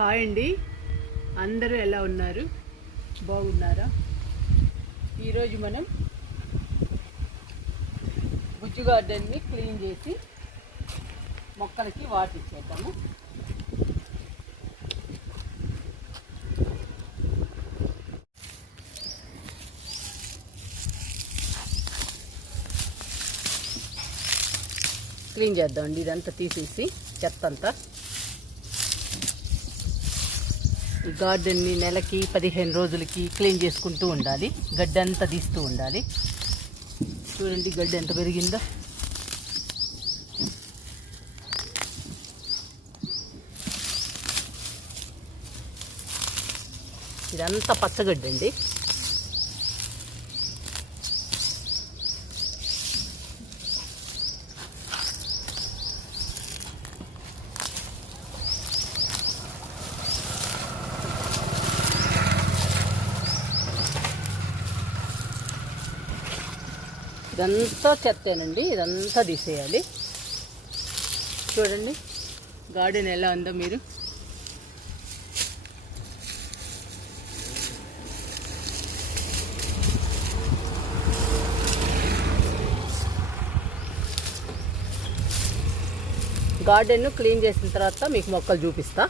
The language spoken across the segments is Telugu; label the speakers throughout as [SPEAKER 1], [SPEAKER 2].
[SPEAKER 1] హాయ్ అండి. అందరూ ఎలా ఉన్నారు? బాగున్నారా? ఈరోజు మనం బుజ్జు గార్డెన్ని క్లీన్ చేసి మొక్కలకి వాటర్ ఇచ్చేద్దాము. క్లీన్ చేద్దామండి ఇదంతా తీసేసి చెత్త అంతా గార్డెన్ని నెలకి పదిహేను రోజులకి క్లీన్ చేసుకుంటూ ఉండాలి. గడ్డంతా తీస్తూ ఉండాలి. చూడండి గడ్డి ఎంత పెరిగిందో. ఇదంతా పచ్చగడ్డి అండి ఇదంతా చెత్తేనండి ఇదంతా తీసేయాలి. చూడండి గార్డెన్ ఎలా ఉందో మీరు. గార్డెన్ క్లీన్ చేసిన తర్వాత మీకు మొక్కలు చూపిస్తా.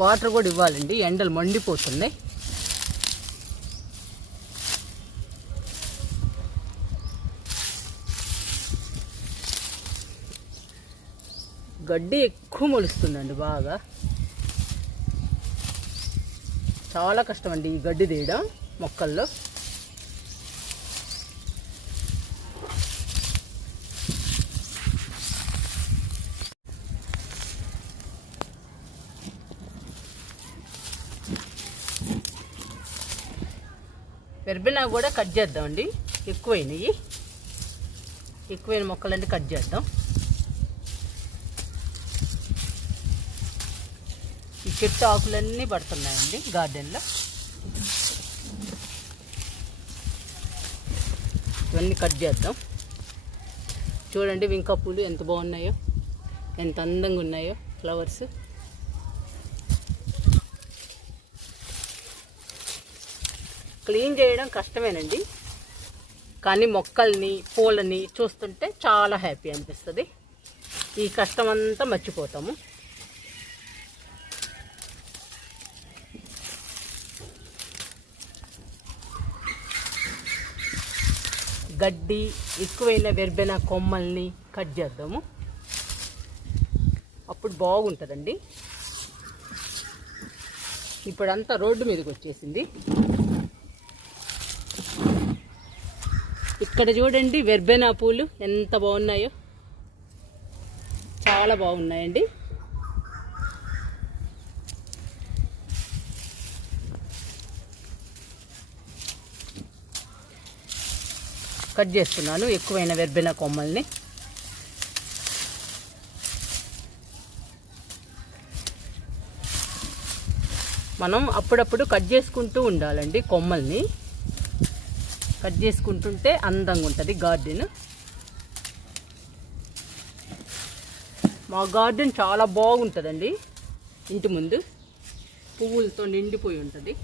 [SPEAKER 1] వాటర్ కూడా ఇవ్వాలండి ఎండలు మండిపోతున్నాయి. గడ్డి ఎక్కువ మొలుస్తుందండి బాగా. చాలా కష్టం అండి ఈ గడ్డి తీయడం మొక్కల్లో. వెర్బినా కూడా కట్ చేద్దామండి. ఎక్కువైనవి ఎక్కువైన మొక్కలన్నీ కట్ చేద్దాం. చెట్టు ఆకులన్నీ పడుతున్నాయండి గార్డెన్లో. ఇవన్నీ కట్ చేద్దాం. చూడండి వింకా పూలు ఎంత బాగున్నాయో ఎంత అందంగా ఉన్నాయో ఫ్లవర్స్. క్లీన్ చేయడం కష్టమేనండి. కానీ మొక్కల్ని పూలని చూస్తుంటే చాలా హ్యాపీ అనిపిస్తుంది. ఈ కష్టం అంతా మర్చిపోతాము. గడ్డి ఎక్కువైన వెర్బెన కొమ్మల్ని కట్ చేద్దాము. అప్పుడు బాగుంటుందండి. ఇప్పుడంతా రోడ్డు మీదకి వచ్చేసింది. ఇక్కడ చూడండి వెర్బెనా పూలు ఎంత బాగున్నాయో. చాలా బాగున్నాయండి. కట్ చేస్తున్నాను ఎక్కువైన వెర్బెన కొమ్మల్ని. మనం అప్పుడప్పుడు కట్ చేసుకుంటూ ఉండాలండి కొమ్మల్ని. కట్ చేసుకుంటుంటే అందంగా ఉంటుంది గార్డెన్. మా గార్డెన్ చాలా బాగుంటుందండి. ఇంటి ముందు పువ్వులతో నిండిపోయి ఉంటుంది.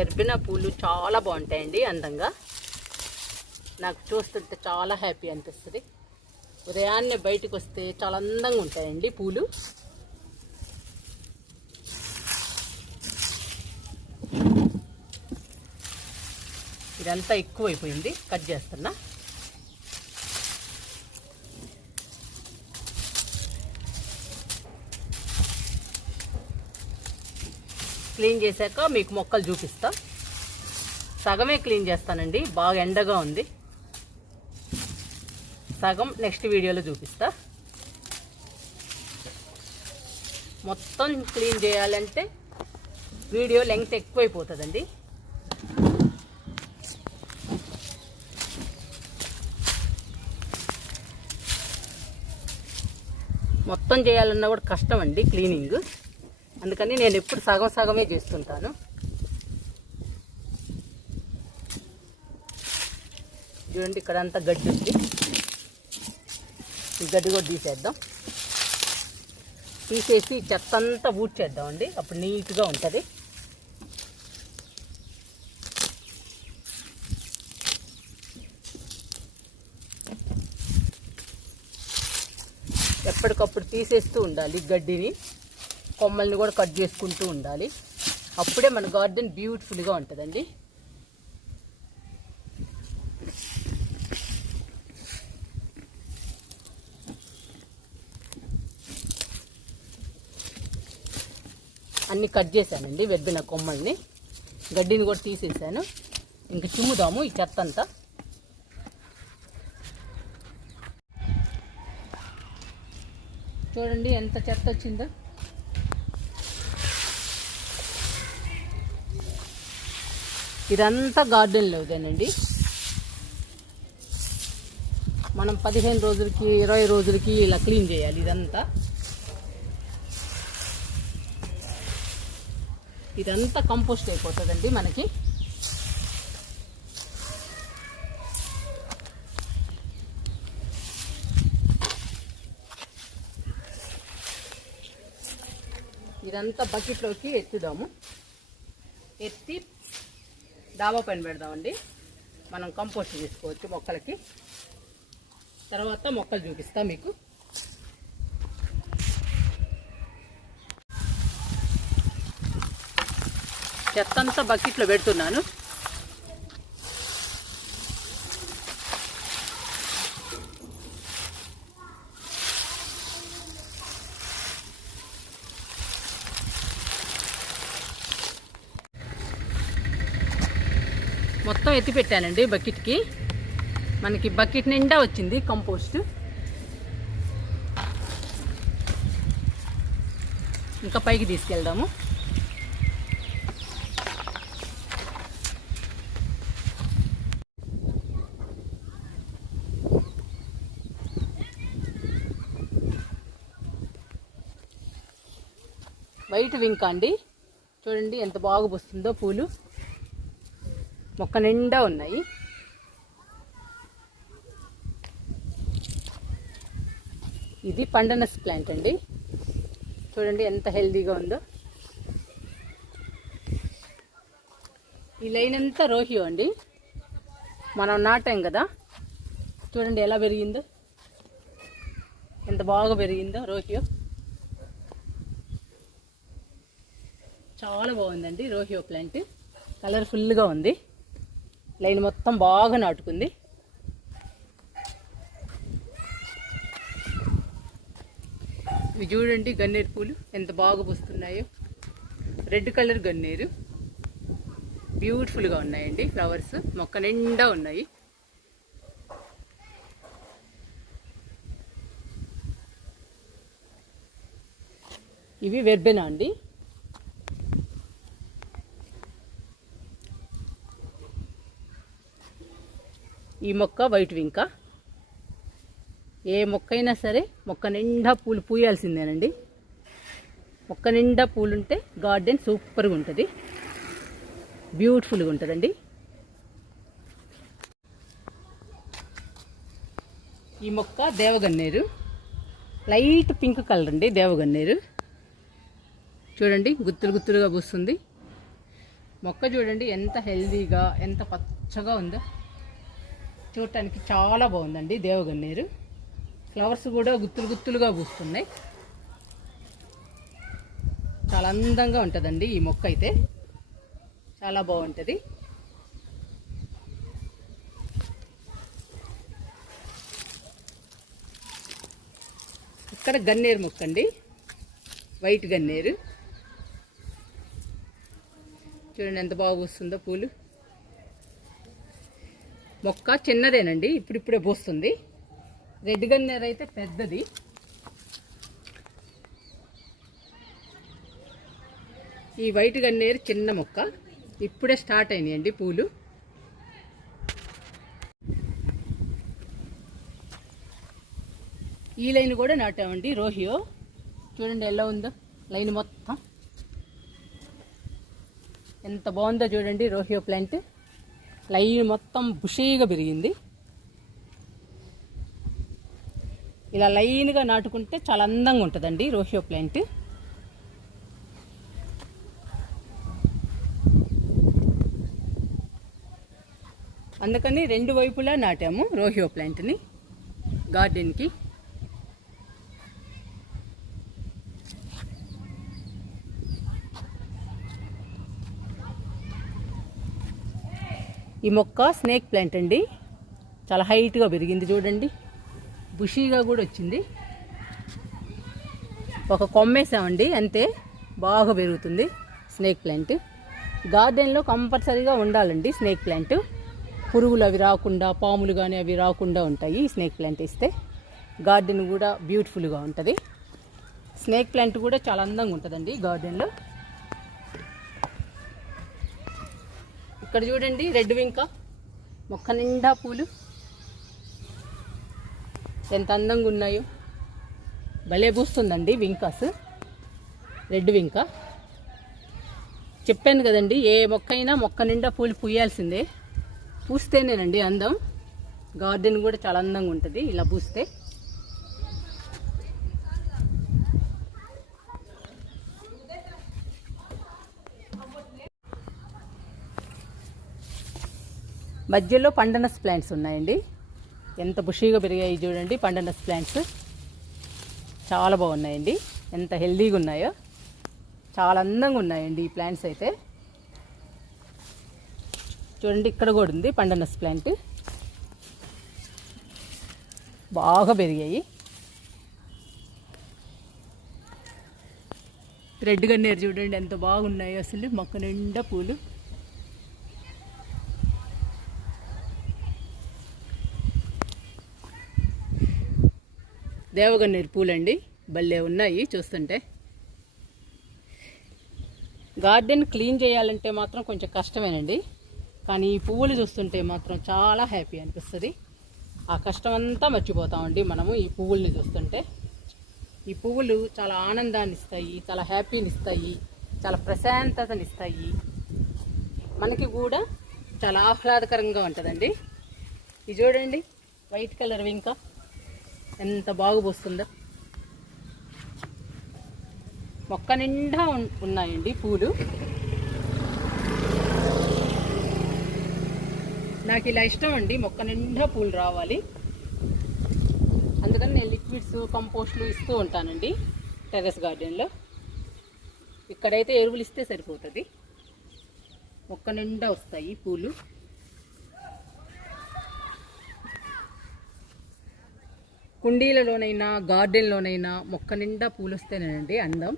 [SPEAKER 1] గర్భిణ పూలు చాలా బాగుంటాయండి అందంగా. నాకు చూస్తుంటే చాలా హ్యాపీ అనిపిస్తుంది. ఉదయాన్నే బయటకు వస్తే చాలా అందంగా ఉంటాయండి పూలు. ఇదంతా ఎక్కువైపోయింది కట్ చేస్తున్నా. క్లీన్ చేశాక మీకు మొక్కలు చూపిస్తా. సగమే క్లీన్ చేస్తానండి. బాగా ఎండగా ఉంది. సగం నెక్స్ట్ వీడియోలో చూపిస్తా. మొత్తం క్లీన్ చేయాలంటే వీడియో లెంగ్త్ ఎక్కువైపోతుందండి. మొత్తం చేయాలన్నా కూడా కష్టం అండి క్లీనింగ్. అందుకని నేను ఎప్పుడు సగం సగమే చేస్తుంటాను. చూడండి ఇక్కడ అంతా గడ్డి ఉంది. ఈ గడ్డి కూడా తీసేద్దాం. తీసేసి చెత్త అంతా ఊడ్చేద్దామండి. అప్పుడు నీట్గా ఉంటుంది. ఎప్పటికప్పుడు తీసేస్తూ ఉండాలి గడ్డిని. కొమ్మల్ని కూడా కట్ చేసుకుంటూ ఉండాలి. అప్పుడే మన గార్డెన్ బ్యూటిఫుల్గా ఉంటుందండి. అన్ని కట్ చేశానండి వెబ్బిన కొమ్మల్ని. గడ్డిని కూడా తీసేసాను. ఇంక చిమ్ముదాము ఈ చెత్త అంతా. చూడండి ఎంత చెత్త వచ్చిందో. ఇదంతా గార్డెన్లో ఇదేనండి. మనం పదిహేను రోజులకి ఇరవై రోజులకి ఇలా క్లీన్ చేయాలి ఇదంతా. ఇదంతా కంపోస్ట్ అయిపోతుందండి మనకి. ఇదంతా బకెట్లోకి ఎత్తుదాము. ఎత్తి డాబా పైన పెడదామండి. మనం కంపోస్ట్ తీసుకోవచ్చు మొక్కలకి. తర్వాత మొక్కలు చూపిస్తా మీకు. చెత్తంతా బకెట్లో పెడుతున్నాను. మొత్తం ఎత్తి పెట్టానండి బకెట్కి. మనకి బకెట్ నిండా వచ్చింది కంపోస్ట్. ఇంకా పైకి తీసుకెళ్దాము. వైట్ వింక్ అండి. చూడండి ఎంత బాగా వస్తుందో పూలు. మొక్క నిండా ఉన్నాయి. ఇది పండనస్ ప్లాంట్ అండి. చూడండి ఎంత హెల్దీగా ఉందో. ఈ లైన్ అంతా రోహియో అండి. మనం నాటాం కదా. చూడండి ఎలా పెరిగిందో. ఎంత బాగా పెరిగిందో రోహియో. చాలా బాగుందండి రోహియో ప్లాంట్. కలర్ఫుల్గా ఉంది. లైన్ మొత్తం బాగా నాటుకుంది. ఇవి చూడండి గన్నేరు పూలు ఎంత బాగా పూస్తున్నాయో. రెడ్ కలర్ గన్నేరు. బ్యూటిఫుల్గా ఉన్నాయండి ఫ్లవర్స్. మొక్క నిండా ఉన్నాయి. ఇవి వెర్బెనా అండి ఈ మొక్క వైట్ వింక ఏ మొక్క అయినా సరే మొక్క నిండా పూలు పూయాల్సిందేనండి. మొక్క నిండా పూలుంటే గార్డెన్ సూపర్గా ఉంటుంది. బ్యూటిఫుల్గా ఉంటుందండి. ఈ మొక్క దేవగన్నేరు. లైట్ పింక్ కలర్ అండి దేవగన్నేరు. చూడండి గుత్తులు గుత్తులుగా పూస్తుంది. మొక్క చూడండి ఎంత హెల్దీగా ఎంత పచ్చగా ఉందో. చూడటానికి చాలా బాగుందండి దేవగన్నేరు. ఫ్లవర్స్ కూడా గుత్తులు గుత్తులుగా పూస్తున్నాయి. చాలా అందంగా ఉంటుందండి ఈ మొక్క అయితే. చాలా బాగుంటుంది. ఇక్కడ గన్నేరు మొక్క అండి. వైట్ గన్నేరు. చూడండి ఎంత బాగా పూస్తుందో పూలు. మొక్క చిన్నదేనండి ఇప్పుడిప్పుడే పోస్తుంది. రెడ్ గన్నేరు అయితే పెద్దది. ఈ వైట్ గన్నేరు చిన్న మొక్క. ఇప్పుడే స్టార్ట్ అయినాయండి పూలు. ఈ ఈ లైన్ కూడా నాటామండి రోహియో. చూడండి ఎలా ఉందో లైన్ మొత్తం. ఎంత బాగుందో చూడండి రోహియో ప్లాంట్. లైన్ మొత్తం బుషీగా పెరిగింది. ఇలా లైన్గా నాటుకుంటే చాలా అందంగా ఉంటుందండి రోహియో ప్లాంట్. అందుకని రెండు వైపులా నాటాము రోహియో ప్లాంట్ని గార్డెన్కి. ఈ మొక్క స్నేక్ ప్లాంట్ అండి. చాలా హైట్గా పెరిగింది చూడండి. బుషీగా కూడా వచ్చింది. ఒక కొమ్మేసామండి అంతే. బాగా పెరుగుతుంది స్నేక్ ప్లాంట్. గార్డెన్లో కంపల్సరీగా ఉండాలండి స్నేక్ ప్లాంట్. పురుగులు అవి రాకుండా పాములు కానీ అవి రాకుండా ఉంటాయి స్నేక్ ప్లాంట్ ఇస్తే గార్డెన్ కూడా బ్యూటిఫుల్గా ఉంటుంది. స్నేక్ ప్లాంట్ కూడా చాలా అందంగా ఉంటుందండి గార్డెన్లో. ఇక్కడ చూడండి రెడ్ వింక. మొక్క నిండా పూలు. ఎంత అందంగా ఉన్నాయో. భలే పూస్తుందండి వింకాస్. రెడ్ వింక. చెప్పాను కదండి ఏ మొక్క అయినా మొక్క నిండా పూలు పూయాల్సిందే. పూస్తేనేనండి అందం. గార్డెన్ కూడా చాలా అందంగా ఉంటుంది ఇలా పూస్తే. మధ్యలో పండనస్ ప్లాంట్స్ ఉన్నాయండి. ఎంత బుషీగా పెరిగాయి చూడండి పండనస్ ప్లాంట్స్. చాలా బాగున్నాయండి. ఎంత హెల్దీగా ఉన్నాయో. చాలా అందంగా ఉన్నాయండి ఈ ప్లాంట్స్ అయితే. చూడండి ఇక్కడ కూడా ఉంది పండనస్ ప్లాంట్. బాగా పెరిగాయి. రెడ్ గన్నేరు చూడండి ఎంత బాగున్నాయో. అసలు మొక్క నిండా పూలు. దేవగన్నేరు పూలండి. భలే ఉన్నాయి చూస్తుంటే. గార్డెన్ క్లీన్ చేయాలంటే మాత్రం కొంచెం కష్టమేనండి. కానీ ఈ పువ్వులు చూస్తుంటే మాత్రం చాలా హ్యాపీ అనిపిస్తుంది. ఆ కష్టం అంతా మర్చిపోతామండి మనము ఈ పువ్వుల్ని చూస్తుంటే. ఈ పువ్వులు చాలా ఆనందాన్ని ఇస్తాయి చాలా హ్యాపీని ఇస్తాయి చాలా ప్రశాంతతని ఇస్తాయి. మనకి కూడా చాలా ఆహ్లాదకరంగా ఉంటుందండి. ఇది చూడండి వైట్ కలర్ ఇంకా. ఎంత బాగా పోస్తుందో మొక్క నిండా ఉన్నాయండి పూలు. నాకు ఇలా ఇష్టం అండి మొక్క నిండా పూలు రావాలి. అందుకని నేను లిక్విడ్స్ కంపోస్ట్లు ఇస్తూ ఉంటానండి టెర్రస్ గార్డెన్లో. ఇక్కడైతే ఎరువులు ఇస్తే సరిపోతుంది. మొక్క నిండా వస్తాయి పూలు. కుండీలలోనైనా గార్డెన్లోనైనా మొక్క నిండా పూలిస్తేనేనండి అందం.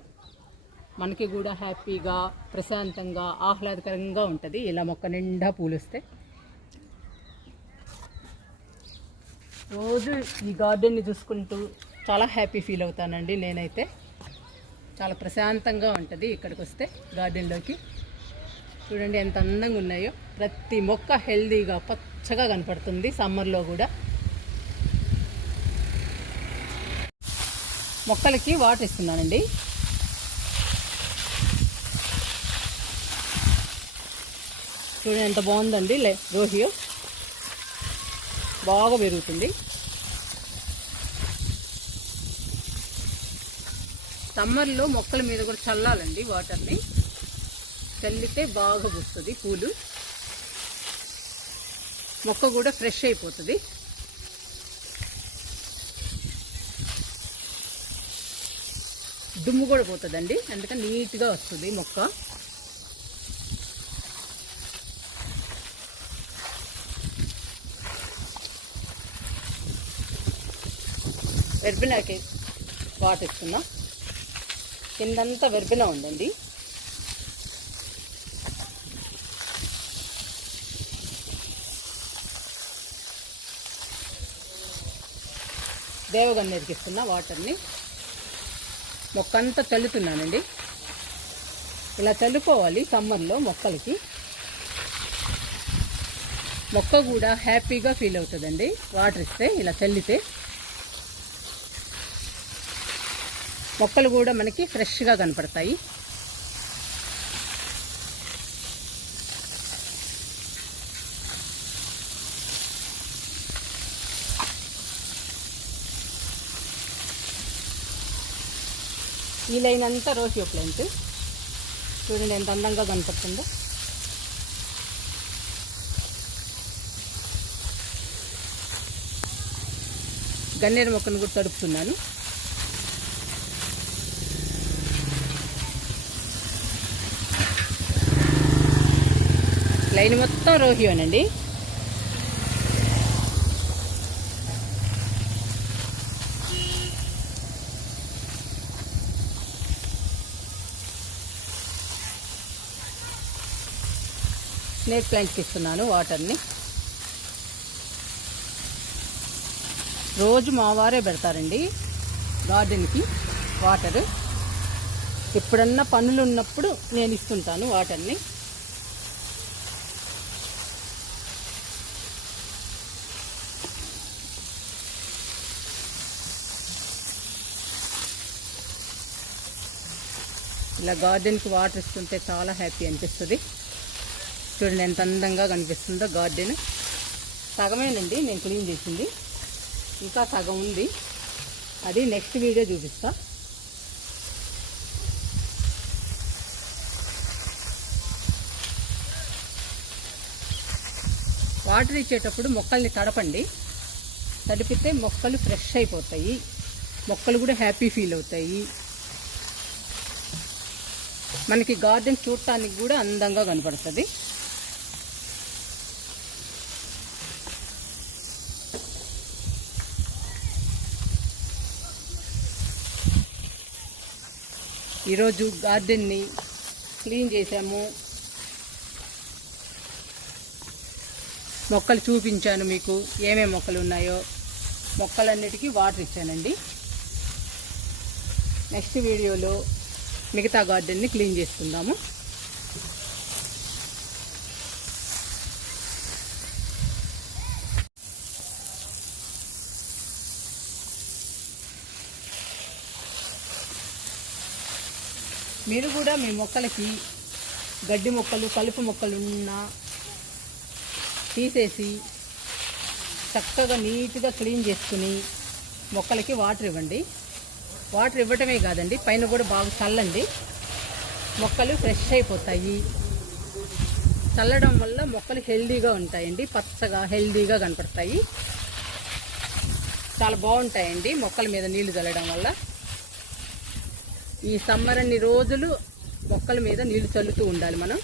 [SPEAKER 1] మనకి కూడా హ్యాపీగా ప్రశాంతంగా ఆహ్లాదకరంగా ఉంటుంది. ఇలా మొక్క నిండా పూలు రోజు ఈ గార్డెన్ని చూసుకుంటూ చాలా హ్యాపీ ఫీల్ అవుతానండి నేనైతే. చాలా ప్రశాంతంగా ఉంటుంది ఇక్కడికి వస్తే గార్డెన్లోకి. చూడండి ఎంత అందంగా ఉన్నాయో. ప్రతి మొక్క హెల్దీగా పచ్చగా కనపడుతుంది సమ్మర్లో కూడా. మొక్కలకి వాటర్ ఇస్తున్నానండి చూడండి ఎంత బాగుందండి లే రోహియో. బాగా పెరుగుతుంది. సమ్మర్లో మొక్కల మీద కూడా చల్లాలండి వాటర్ని. చల్లితే బాగా వస్తుంది పూలు. మొక్క కూడా ఫ్రెష్ అయిపోతుంది. దుమ్ము కూడా పోతుందండి. అందుకని నీట్గా వస్తుంది మొక్క. వెర్బినాకి వాటర్ ఇస్తున్నా. కిందంతా వెర్బినా ఉందండి. దేవగన్నేరుకి ఇస్తున్నా వాటర్ని. మొక్కంతా చల్లుతున్నానండి ఇలా చల్లుకోవాలి సమ్మర్లో మొక్కలకి. మొక్క కూడా హ్యాపీగా ఫీల్ అవుతుందండి. వాటర్ ఇస్తే ఇలా చల్లితే. మొక్కలు కూడా మనకి ఫ్రెష్గా కనపడతాయి. ఈ లైన్ అంతా రోషియో ప్లాంట్. చూడండి ఎంత అందంగా కనపడుతుందో. గన్నేరు మొక్కను కూడా తడుపుతున్నాను. లైన్ మొత్తం రోహియోనండి స్నేక్ ప్లాంట్కి ఇస్తున్నాను వాటర్ని. రోజు మా వారే పెడతారండి గార్డెన్కి వాటర్. ఎప్పుడన్నా పనులు ఉన్నప్పుడు నేను ఇస్తుంటాను వాటర్ని. ఇలా గార్డెన్కి వాటర్ ఇస్తుంటే చాలా హ్యాపీ అనిపిస్తుంది. చూడండి ఎంత అందంగా కనిపిస్తుందో గార్డెన్. సగమేనండి నేను క్లీన్ చేసింది. ఇంకా సగం ఉంది. అది నెక్స్ట్ వీడియో చూపిస్తా. వాటర్ ఇచ్చేటప్పుడు మొక్కల్ని తడపండి. తడిపితే మొక్కలు ఫ్రెష్ అయిపోతాయి. మొక్కలు కూడా హ్యాపీ ఫీల్ అవుతాయి. మనకి గార్డెన్ చూడటానికి కూడా అందంగా కనపడుతుంది. ఈరోజు గార్డెన్ని క్లీన్ చేసాము మొక్కలు చూపించాను మీకు ఏమేమి మొక్కలు ఉన్నాయో. మొక్కలన్నిటికీ వాటర్ ఇచ్చానండి. నెక్స్ట్ వీడియోలో మిగతా గార్డెన్ని క్లీన్ చేసుకుందాము. మీరు కూడా మీ మొక్కలకి గడ్డి మొక్కలు కలుపు మొక్కలు ఉన్నా తీసేసి చక్కగా నీట్గా క్లీన్ చేసుకుని మొక్కలకి వాటర్ ఇవ్వండి. వాటర్ ఇవ్వటమే కాదండి పైన కూడా బాగా చల్లండి. మొక్కలు ఫ్రెష్ అయిపోతాయి. చల్లడం వల్ల మొక్కలు హెల్దీగా ఉంటాయండి పచ్చగా హెల్దీగా కనపడతాయి. చాలా బాగుంటాయండి మొక్కల మీద నీళ్ళు చల్లడం వల్ల. ఈ సమ్మర్ అన్ని రోజులు మొక్కల మీద నీళ్ళు చల్లుతూ ఉండాలి మనం.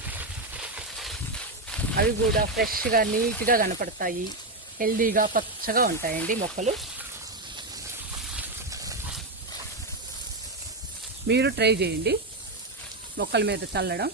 [SPEAKER 1] అవి కూడా ఫ్రెష్గా నీట్గా కనపడతాయి. హెల్దీగా పచ్చగా ఉంటాయండి మొక్కలు. మీరు ట్రై చేయండి మొక్కల మీద చల్లడం.